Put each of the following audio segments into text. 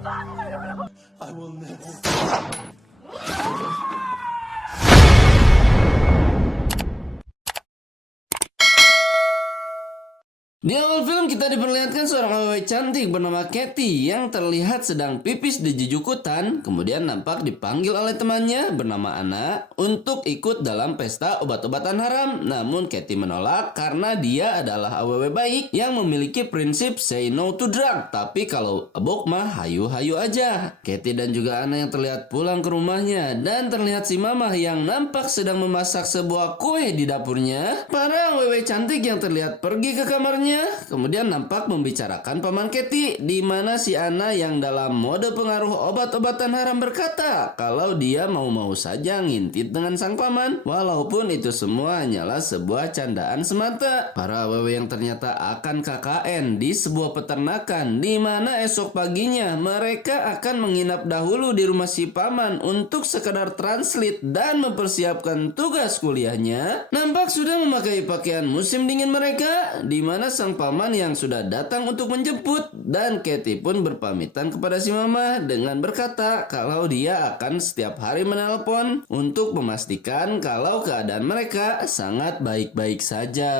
I will never. Di awal film kita diperlihatkan seorang awewe cantik bernama Katie yang terlihat sedang pipis di jejukutan, kemudian nampak dipanggil oleh temannya bernama Anna untuk ikut dalam pesta obat-obatan haram. Namun Katie menolak karena dia adalah awewe baik yang memiliki prinsip say no to drug, tapi kalau abok mah hayu-hayu aja. Katie dan juga Anna yang terlihat pulang ke rumahnya dan terlihat si Mama yang nampak sedang memasak sebuah kue di dapurnya. Para awewe cantik yang terlihat pergi ke kamarnya, kemudian nampak membicarakan paman Katie, di mana si Anna yang dalam mode pengaruh obat-obatan haram berkata kalau dia mau-mau saja ngintip dengan sang paman, walaupun itu semua hanyalah sebuah candaan semata. Para awewe yang ternyata akan KKN di sebuah peternakan, di mana esok paginya mereka akan menginap dahulu di rumah si paman untuk sekedar translate dan mempersiapkan tugas kuliahnya, nampak sudah memakai pakaian musim dingin mereka, di mana sang paman yang sudah datang untuk menjemput, dan Katie pun berpamitan kepada si Mama dengan berkata kalau dia akan setiap hari menelpon untuk memastikan kalau keadaan mereka sangat baik-baik saja.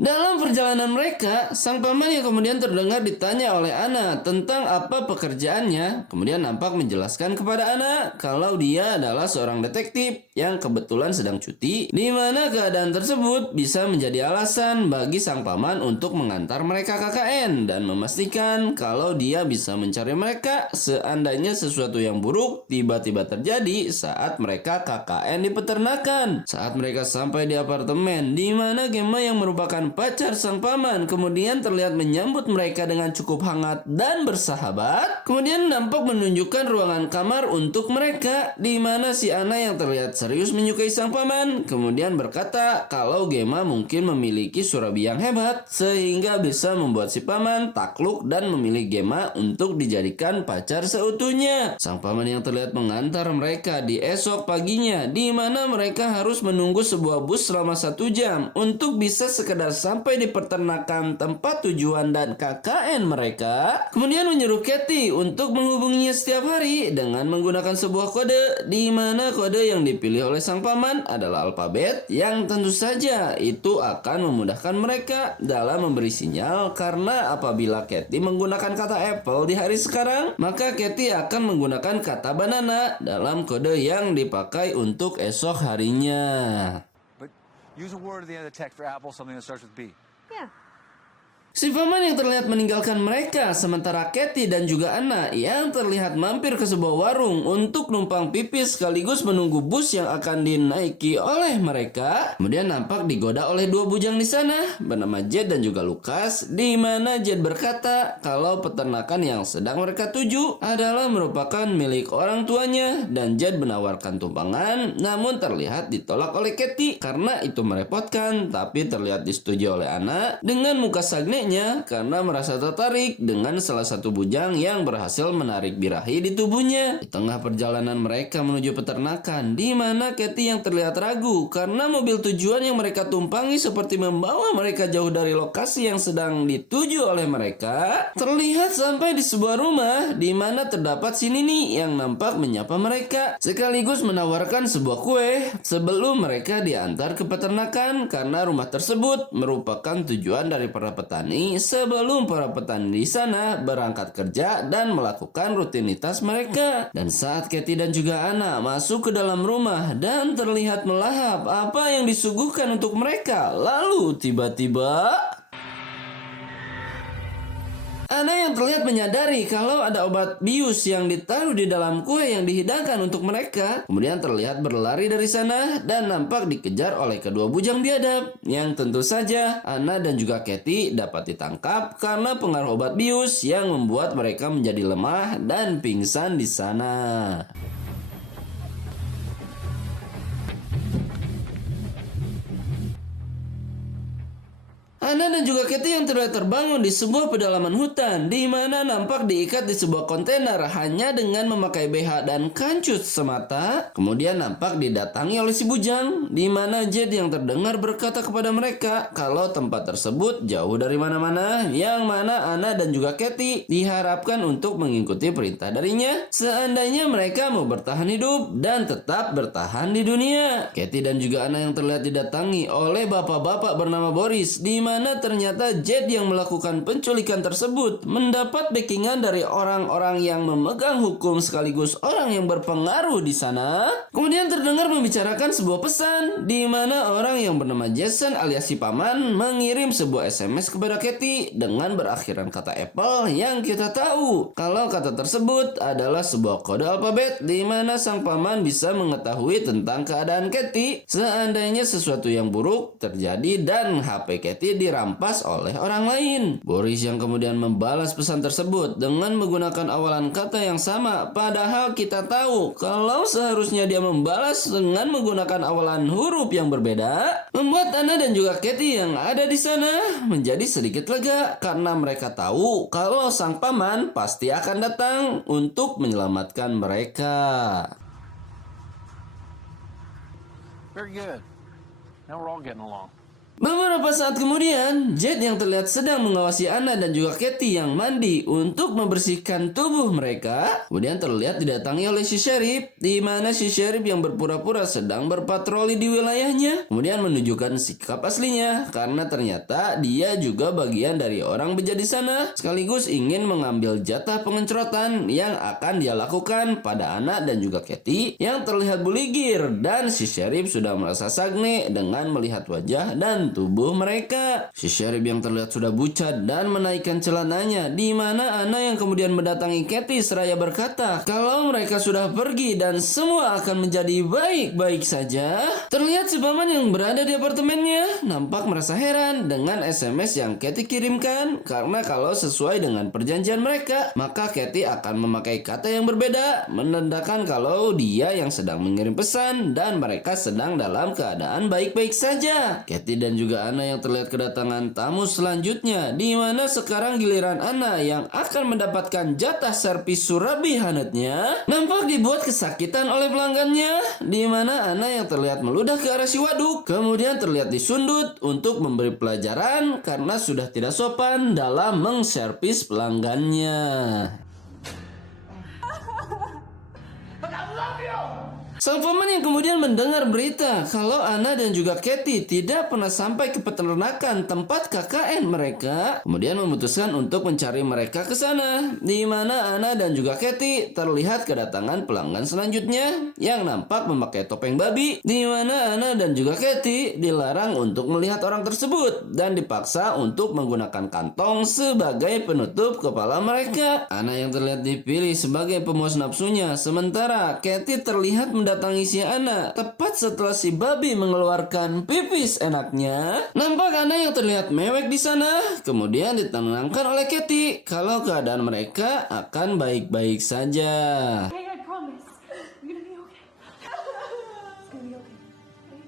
Dalam perjalanan mereka, sang paman yang kemudian terdengar ditanya oleh Anna tentang apa pekerjaannya, kemudian nampak menjelaskan kepada Anna kalau dia adalah seorang detektif yang kebetulan sedang cuti, di mana keadaan tersebut bisa menjadi alasan bagi sang paman untuk mengantar mereka KKN dan memastikan kalau dia bisa mencari mereka seandainya sesuatu yang buruk tiba-tiba terjadi saat mereka KKN di peternakan. Saat mereka sampai di apartemen, di mana Gemma yang merupakan pacar sang paman kemudian terlihat menyambut mereka dengan cukup hangat dan bersahabat, kemudian nampak menunjukkan ruangan kamar untuk mereka, di mana si Anna yang terlihat serius menyukai sang paman kemudian berkata kalau Gemma mungkin memiliki surabi yang hebat sehingga bisa membuat si paman takluk dan memilih Gemma untuk dijadikan pacar seutuhnya. Sang paman yang terlihat mengantar mereka di esok paginya, di mana mereka harus menunggu sebuah bus selama 1 jam untuk bisa sekedar sampai di peternakan tempat tujuan dan KKN mereka, kemudian menyuruh Katie untuk menghubunginya setiap hari dengan menggunakan sebuah kode, di mana kode yang dipilih oleh sang paman adalah alfabet yang tentu saja itu akan memudahkan mereka dalam memberi sinyal, karena apabila Katie menggunakan kata apple di hari sekarang, maka Katie akan menggunakan kata banana dalam kode yang dipakai untuk esok harinya. Use a word at the end of the text for apple, something that starts with B. Yeah. Si paman yang terlihat meninggalkan mereka, sementara Katie dan juga Anna yang terlihat mampir ke sebuah warung untuk numpang pipis sekaligus menunggu bus yang akan dinaiki oleh mereka. Kemudian nampak digoda oleh 2 bujang di sana bernama Jed dan juga Lucas, di mana Jed berkata kalau peternakan yang sedang mereka tuju adalah merupakan milik orang tuanya, dan Jed menawarkan tumpangan namun terlihat ditolak oleh Katie karena itu merepotkan, tapi terlihat disetujui oleh Anna dengan muka sagne karena merasa tertarik dengan salah satu bujang yang berhasil menarik birahi di tubuhnya. Di tengah perjalanan mereka menuju peternakan, di mana Katie yang terlihat ragu karena mobil tujuan yang mereka tumpangi seperti membawa mereka jauh dari lokasi yang sedang dituju oleh mereka, terlihat sampai di sebuah rumah di mana terdapat si Nini yang nampak menyapa mereka sekaligus menawarkan sebuah kue sebelum mereka diantar ke peternakan, karena rumah tersebut merupakan tujuan dari para petani sebelum para petani di sana berangkat kerja dan melakukan rutinitas mereka. Dan saat Katie dan juga Anna masuk ke dalam rumah dan terlihat melahap apa yang disuguhkan untuk mereka, lalu tiba-tiba Anna yang terlihat menyadari kalau ada obat bius yang ditaruh di dalam kue yang dihidangkan untuk mereka, kemudian terlihat berlari dari sana dan nampak dikejar oleh kedua bujang biadab, yang tentu saja Anna dan juga Katie dapat ditangkap karena pengaruh obat bius yang membuat mereka menjadi lemah dan pingsan di sana. Anna dan juga Katie yang terlihat terbangun di sebuah pedalaman hutan, di mana nampak diikat di sebuah kontainer hanya dengan memakai BH dan kancut semata. Kemudian nampak didatangi oleh si bujang, di mana Jed yang terdengar berkata kepada mereka kalau tempat tersebut jauh dari mana-mana, yang mana Anna dan juga Katie diharapkan untuk mengikuti perintah darinya seandainya mereka mau bertahan hidup dan tetap bertahan di dunia. Katie dan juga Anna yang terlihat didatangi oleh bapak-bapak bernama Boris, di mana ternyata Jed yang melakukan penculikan tersebut mendapat backingan dari orang-orang yang memegang hukum sekaligus orang yang berpengaruh di sana. Kemudian terdengar membicarakan sebuah pesan, di mana orang yang bernama Jason alias si paman mengirim sebuah SMS kepada Katie dengan berakhiran kata Apple, yang kita tahu kalau kata tersebut adalah sebuah kode alfabet, di mana sang paman bisa mengetahui tentang keadaan Katie seandainya sesuatu yang buruk terjadi dan HP Katie dirampas oleh orang lain. Boris yang kemudian membalas pesan tersebut dengan menggunakan awalan kata yang sama, padahal kita tahu kalau seharusnya dia membalas dengan menggunakan awalan huruf yang berbeda, membuat Anna dan juga Katie yang ada di sana menjadi sedikit lega karena mereka tahu kalau sang paman pasti akan datang untuk menyelamatkan mereka. Very good. Now we're all getting along. Beberapa saat kemudian, Jed yang terlihat sedang mengawasi Anna dan juga Katie yang mandi untuk membersihkan tubuh mereka, kemudian terlihat didatangi oleh si sheriff, di mana si sheriff yang berpura-pura sedang berpatroli di wilayahnya, kemudian menunjukkan sikap aslinya karena ternyata dia juga bagian dari orang bejat di sana, sekaligus ingin mengambil jatah pengencrotan yang akan dia lakukan pada Anna dan juga Katie yang terlihat buligir, dan si sheriff sudah merasa sagne dengan melihat wajah dan tubuh mereka. Si sheriff yang terlihat sudah bucat dan menaikkan celananya, di mana Anna yang kemudian mendatangi Katie seraya berkata kalau mereka sudah pergi dan semua akan menjadi baik-baik saja. Terlihat si paman yang berada di apartemennya nampak merasa heran dengan SMS yang Katie kirimkan, karena kalau sesuai dengan perjanjian mereka, maka Katie akan memakai kata yang berbeda menandakan kalau dia yang sedang mengirim pesan dan mereka sedang dalam keadaan baik-baik saja. Katie dan juga Anna yang terlihat kedatangan tamu selanjutnya, di mana sekarang giliran Anna yang akan mendapatkan jatah servis surabi hangatnya nampak dibuat kesakitan oleh pelanggannya, di mana Anna yang terlihat meludah ke arah si waduk kemudian terlihat disundut untuk memberi pelajaran karena sudah tidak sopan dalam mengservis pelanggannya. Sang paman yang kemudian mendengar berita kalau Anna dan juga Katie tidak pernah sampai ke peternakan tempat KKN mereka, kemudian memutuskan untuk mencari mereka ke sana, di mana Anna dan juga Katie terlihat kedatangan pelanggan selanjutnya yang nampak memakai topeng babi, di mana Anna dan juga Katie dilarang untuk melihat orang tersebut dan dipaksa untuk menggunakan kantong sebagai penutup kepala mereka. Anna yang terlihat dipilih sebagai pemuas nafsunya, sementara Katie terlihat mendatangi si Anna tepat setelah si babi mengeluarkan pipis enaknya. Nampak Anna yang terlihat mewek di sana, kemudian ditenangkan oleh Katie kalau keadaan mereka akan baik-baik saja. Hey, I promise. You're gonna be okay. It's gonna be okay.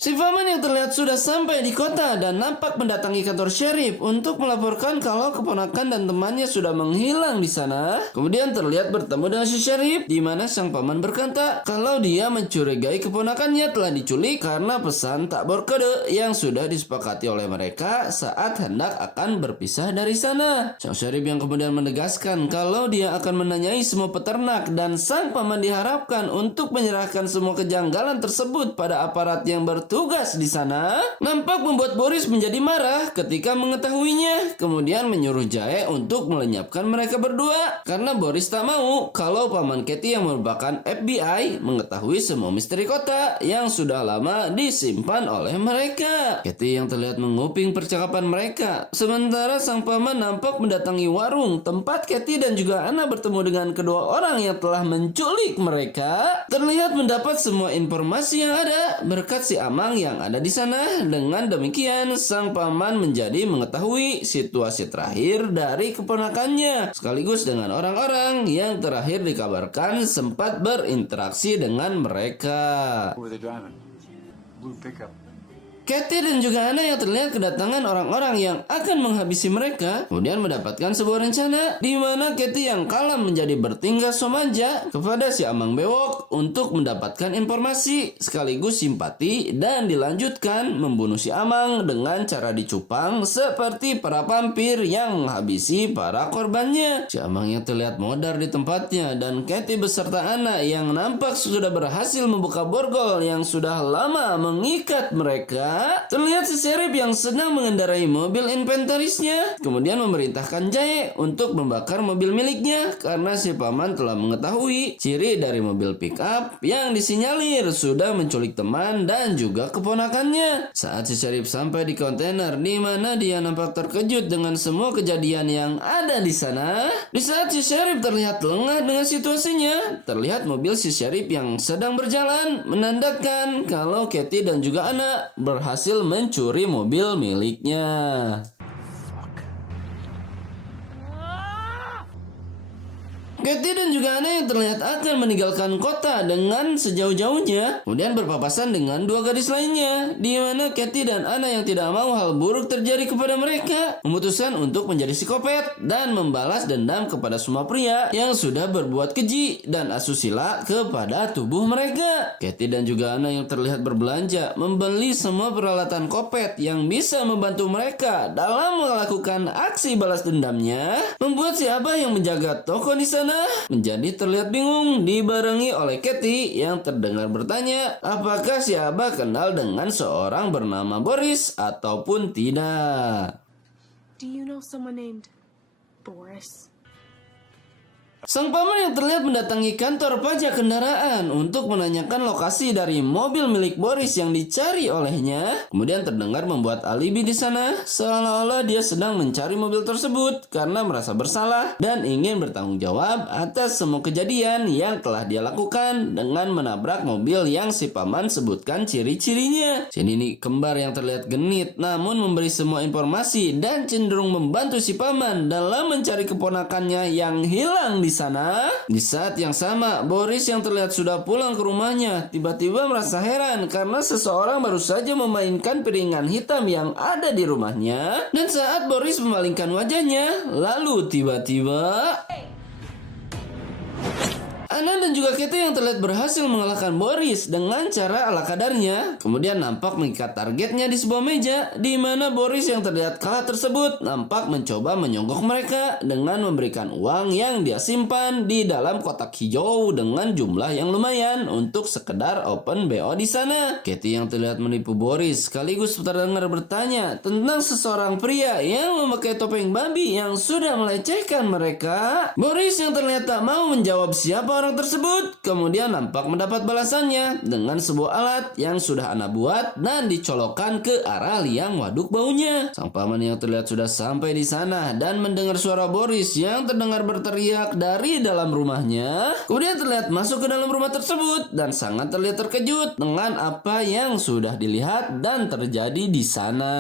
Si paman yang terlihat sudah sampai di kota dan nampak mendatangi kantor sheriff untuk melaporkan kalau keponakan dan temannya sudah menghilang di sana. Kemudian terlihat bertemu dengan si sheriff, di mana sang paman berkata kalau dia mencurigai keponakannya telah diculik karena pesan tak berkode yang sudah disepakati oleh mereka saat hendak akan berpisah dari sana. Sang sheriff yang kemudian menegaskan kalau dia akan menanyai semua peternak dan sang paman diharapkan untuk menyerahkan semua kejanggalan tersebut pada aparat yang bertugas di sana. Nampak membuat Boris menjadi marah ketika mengetahuinya, kemudian menyuruh Jae untuk melenyapkan mereka berdua karena Boris tak mau kalau paman Katie yang merupakan FBI mengetahui semua misteri kota yang sudah lama disimpan oleh mereka. Katie yang terlihat menguping percakapan mereka, sementara sang paman nampak mendatangi warung tempat Katie dan juga Anna bertemu dengan kedua orang yang telah menculik mereka. Terlihat mendapat semua informasi yang ada berkat si Amang yang ada di sana. Dengan demikian, sang paman menjadi mengetahui situasi terakhir dari keponakannya, sekaligus dengan orang-orang yang terakhir dikabarkan sempat berinteraksi dengan mereka. Who were they driving? Blue pickup. Katie dan juga Anna yang terlihat kedatangan orang-orang yang akan menghabisi mereka, kemudian mendapatkan sebuah rencana di mana Katie yang kalah menjadi bertingkah somaja kepada si Amang Bewok untuk mendapatkan informasi sekaligus simpati dan dilanjutkan membunuh si Amang dengan cara dicupang seperti para vampir yang menghabisi para korbannya. Si Amang yang terlihat modar di tempatnya dan Katie beserta Anna yang nampak sudah berhasil membuka borgol yang sudah lama mengikat mereka. Terlihat si Sheriff yang sedang mengendarai mobil inventarisnya kemudian memerintahkan Jae untuk membakar mobil miliknya karena si paman telah mengetahui ciri dari mobil pickup yang disinyalir sudah menculik teman dan juga keponakannya. Saat si Sheriff sampai di kontainer di mana dia nampak terkejut dengan semua kejadian yang ada di sana. Di saat si Sheriff terlihat lengah dengan situasinya, terlihat mobil si Sheriff yang sedang berjalan menandakan kalau Katie dan juga Anna berhasil mencuri mobil miliknya. Katie dan juga Anna yang terlihat akan meninggalkan kota dengan sejauh-jauhnya kemudian berpapasan dengan dua gadis lainnya di mana Katie dan Anna yang tidak mau hal buruk terjadi kepada mereka memutuskan untuk menjadi psikopat dan membalas dendam kepada semua pria yang sudah berbuat keji dan asusila kepada tubuh mereka. Katie dan juga Anna yang terlihat berbelanja membeli semua peralatan kopet yang bisa membantu mereka dalam melakukan aksi balas dendamnya, membuat siapa yang menjaga toko di sana menjadi terlihat bingung dibarengi oleh Katie yang terdengar bertanya apakah si Abah kenal dengan seorang bernama Boris ataupun tidak. Do you know someone named Boris? Sang paman yang terlihat mendatangi kantor pajak kendaraan untuk menanyakan lokasi dari mobil milik Boris yang dicari olehnya, kemudian terdengar membuat alibi di sana seolah-olah dia sedang mencari mobil tersebut karena merasa bersalah dan ingin bertanggung jawab atas semua kejadian yang telah dia lakukan dengan menabrak mobil yang si paman sebutkan ciri-cirinya. Si Nini kembar yang terlihat genit namun memberi semua informasi dan cenderung membantu si paman dalam mencari keponakannya yang hilang di sana. Di saat yang sama, Boris yang terlihat sudah pulang ke rumahnya tiba-tiba merasa heran karena seseorang baru saja memainkan piringan hitam yang ada di rumahnya. Dan saat Boris memalingkan wajahnya, lalu tiba-tiba Anna dan juga Katie yang terlihat berhasil mengalahkan Boris dengan cara ala kadarnya. Kemudian nampak mengikat targetnya di sebuah meja di mana Boris yang terlihat kalah tersebut nampak mencoba menyogok mereka dengan memberikan uang yang dia simpan di dalam kotak hijau dengan jumlah yang lumayan untuk sekedar open BO di sana. Katie yang terlihat menipu Boris sekaligus terdengar bertanya tentang seseorang pria yang memakai topeng babi yang sudah melecehkan mereka. Boris yang terlihat tak mau menjawab siapa orang tersebut kemudian nampak mendapat balasannya dengan sebuah alat yang sudah Anna buat dan dicolokkan ke arah liang waduk baunya. Sang paman yang terlihat sudah sampai di sana dan mendengar suara Boris yang terdengar berteriak dari dalam rumahnya, kemudian terlihat masuk ke dalam rumah tersebut dan sangat terlihat terkejut dengan apa yang sudah dilihat dan terjadi di sana.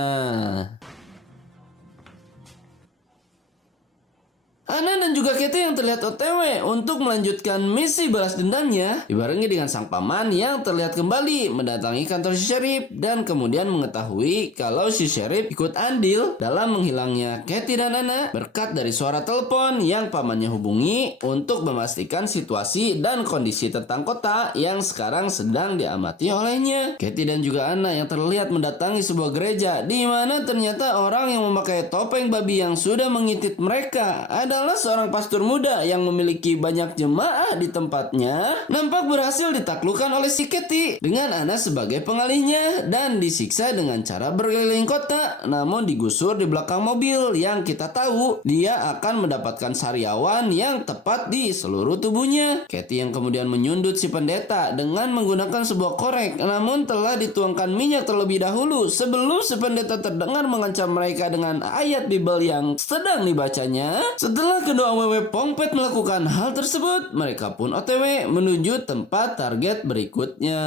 Anna dan juga Katie yang terlihat OTW untuk melanjutkan misi balas dendamnya dibarengi dengan sang paman yang terlihat kembali mendatangi kantor si Sheriff dan kemudian mengetahui kalau si Sheriff ikut andil dalam menghilangnya Katie dan Anna berkat dari suara telepon yang pamannya hubungi untuk memastikan situasi dan kondisi tentang kota yang sekarang sedang diamati olehnya. Katie dan juga Anna yang terlihat mendatangi sebuah gereja di mana ternyata orang yang memakai topeng babi yang sudah mengintit mereka adalah seorang pastor muda yang memiliki banyak jemaah di tempatnya nampak berhasil ditaklukkan oleh si Katie dengan Anna sebagai pengalihnya dan disiksa dengan cara berkeliling kota namun digusur di belakang mobil yang kita tahu dia akan mendapatkan sariawan yang tepat di seluruh tubuhnya. Katie yang kemudian menyundut si pendeta dengan menggunakan sebuah korek namun telah dituangkan minyak terlebih dahulu sebelum si pendeta terdengar mengancam mereka dengan ayat Bible yang sedang dibacanya. Setelah kedua awewe pongpet melakukan hal tersebut, mereka pun OTW menuju tempat target berikutnya.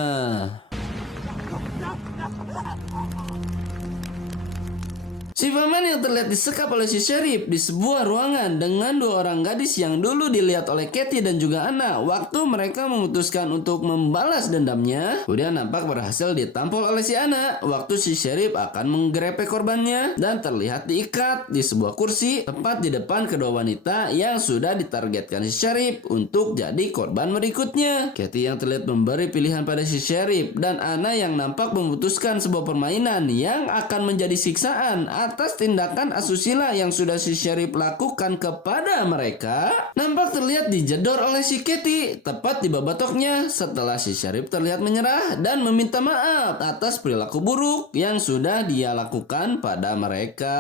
Si paman yang terlihat disekap oleh si Sheriff di sebuah ruangan dengan dua orang gadis yang dulu dilihat oleh Katie dan juga Anna waktu mereka memutuskan untuk membalas dendamnya, kemudian nampak berhasil ditampol oleh si Anna waktu si Sheriff akan menggrepek korbannya dan terlihat diikat di sebuah kursi tepat di depan kedua wanita yang sudah ditargetkan si Sheriff untuk jadi korban berikutnya. Katie yang terlihat memberi pilihan pada si Sheriff dan Anna yang nampak memutuskan sebuah permainan yang akan menjadi siksaan atas tindakan asusila yang sudah si Sheriff lakukan kepada mereka, nampak terlihat dijedor oleh si Katie tepat di babatoknya setelah si Sheriff terlihat menyerah dan meminta maaf atas perilaku buruk yang sudah dia lakukan pada mereka.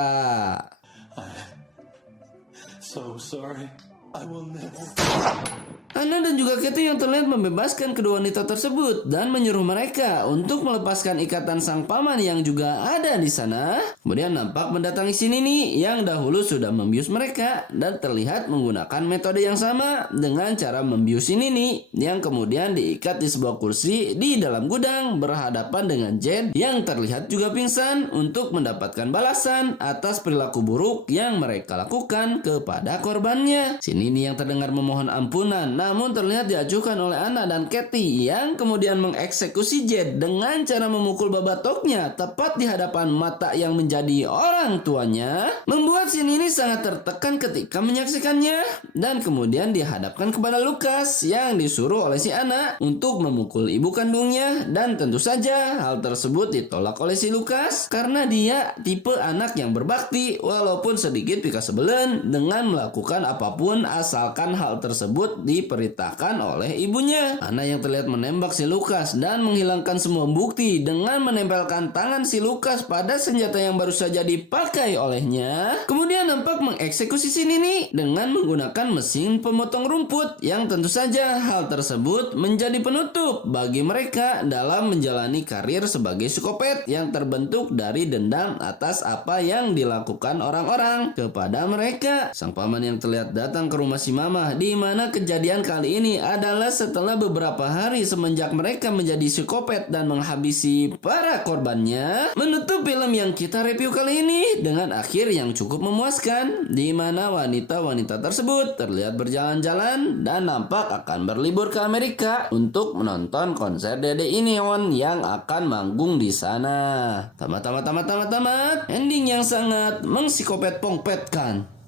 So sorry. I will never. Anna dan juga Katie yang terlihat membebaskan kedua wanita tersebut dan menyuruh mereka untuk melepaskan ikatan sang paman yang juga ada di sana. Kemudian nampak mendatangi si Nini yang dahulu sudah membius mereka dan terlihat menggunakan metode yang sama dengan cara membius si Nini yang kemudian diikat di sebuah kursi di dalam gudang berhadapan dengan Jed yang terlihat juga pingsan untuk mendapatkan balasan atas perilaku buruk yang mereka lakukan kepada korbannya. Si Nini yang terdengar memohon ampunan namun terlihat diajukan oleh Anna dan Katie yang kemudian mengeksekusi Jed dengan cara memukul babatoknya tepat di hadapan mata yang menjadi orang tuanya, membuat si Nini sangat tertekan ketika menyaksikannya dan kemudian dihadapkan kepada Lucas yang disuruh oleh si Anna untuk memukul ibu kandungnya, dan tentu saja hal tersebut ditolak oleh si Lucas karena dia tipe anak yang berbakti walaupun sedikit pika sebelen dengan melakukan apapun asalkan hal tersebut diperintahkan oleh ibunya. Anna yang terlihat menembak si Lucas dan menghilangkan semua bukti dengan menempelkan tangan si Lucas pada senjata yang baru saja dipakai olehnya. Kemudian nampak mengeksekusi si Nini dengan menggunakan mesin pemotong rumput yang tentu saja hal tersebut menjadi penutup bagi mereka dalam menjalani karir sebagai psikopat yang terbentuk dari dendam atas apa yang dilakukan orang-orang kepada mereka. Sang paman yang terlihat datang ke rumah si Mama di mana kejadian kali ini adalah setelah beberapa hari semenjak mereka menjadi psikopat dan menghabisi para korbannya, menutup film yang kita review kali ini dengan akhir yang cukup memuaskan di mana wanita-wanita tersebut terlihat berjalan-jalan dan nampak akan berlibur ke Amerika untuk menonton konser Dede Ineon yang akan manggung di sana. Tamat ending yang sangat mengpsikopat pongpetkan.